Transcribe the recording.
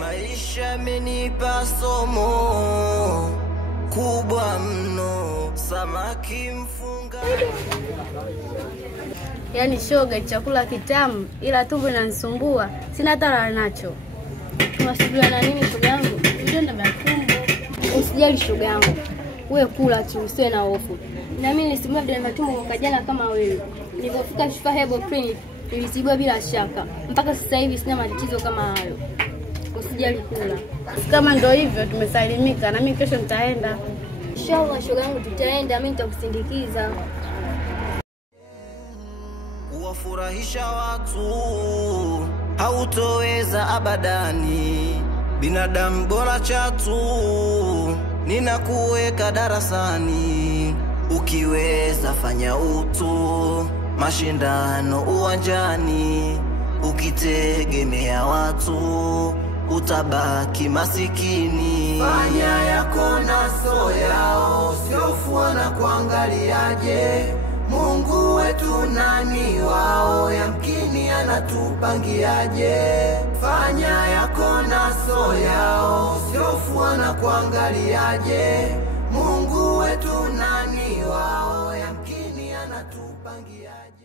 Maisha yamenipa somo kubwa mno, samaki mfunga. Yaani shoga, chakula kitamu ila tumbo linanisumbua, sina hata la nacho. Unasubiri na nini shoga yangu? Vidonda vya tumbo. Usijali shoga yangu, wewe kula tu, usiwe na hofu. Na mimi nilisibua vidonda vya tumbo mwaka jana kama wewe. Nilipofika Shifa Herbal Clinic nilisibua bila shaka. Mpaka sasa hivi sina matatizo kama hayo. Usijali kula. Kama ndio hivyo tumesalimika, na mimi kesho nitaenda. Inshallah shoga yangu, tutaenda, mimi nitakusindikiza. Kuwafurahisha watu hautoweza abadani, binadamu bora chatu, ninakuweka darasani. Ukiweza fanya utu, mashindano uwanjani. Ukitegemea watu, utabaki masikini. Fanya yako na soyao, siofua na kuangaliaje. Mungu wetu nani wao, yamkini anatupangiaje. Fanya yako na soyao, siofua na kuangaliaje. Mungu wetu nani wao, yamkini anatupangiaje.